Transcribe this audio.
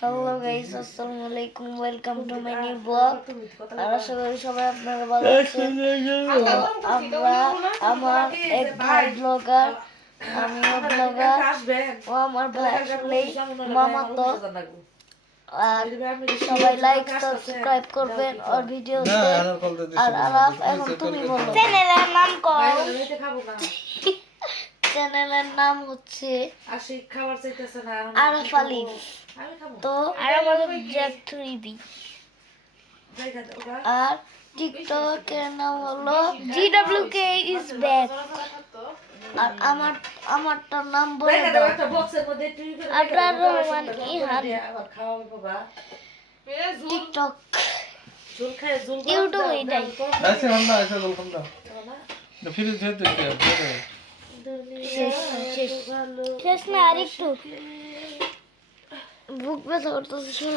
Hello guys, আসসালামু আলাইকুম, welcome to my new blog. আর আশা করি সবাই আপনারা ভালো আছেন। আমার এক ভাই ব্লগার, আমিও ব্লগার। ও আমার ভাই আসলে মামাতো। আর সবাই লাইক সাবস্ক্রাইব করবেন আর ভিডিওতে। আর আরাফ, এখন তুমি বলো চ্যানেলের নাম কও। চ্যানেলের নাম হচ্ছে আরাফ আলী। তো আর আমাদের জ্যাক 3B। আর টিকটকের নাম হলো GWK is back। আর আমারটার নাম বলে দাও, আবরার রহমান ইহান। টিকটক, ইউটিউব এটাই। শেষ না, আর একটু বুক ব্যথা করতেছে।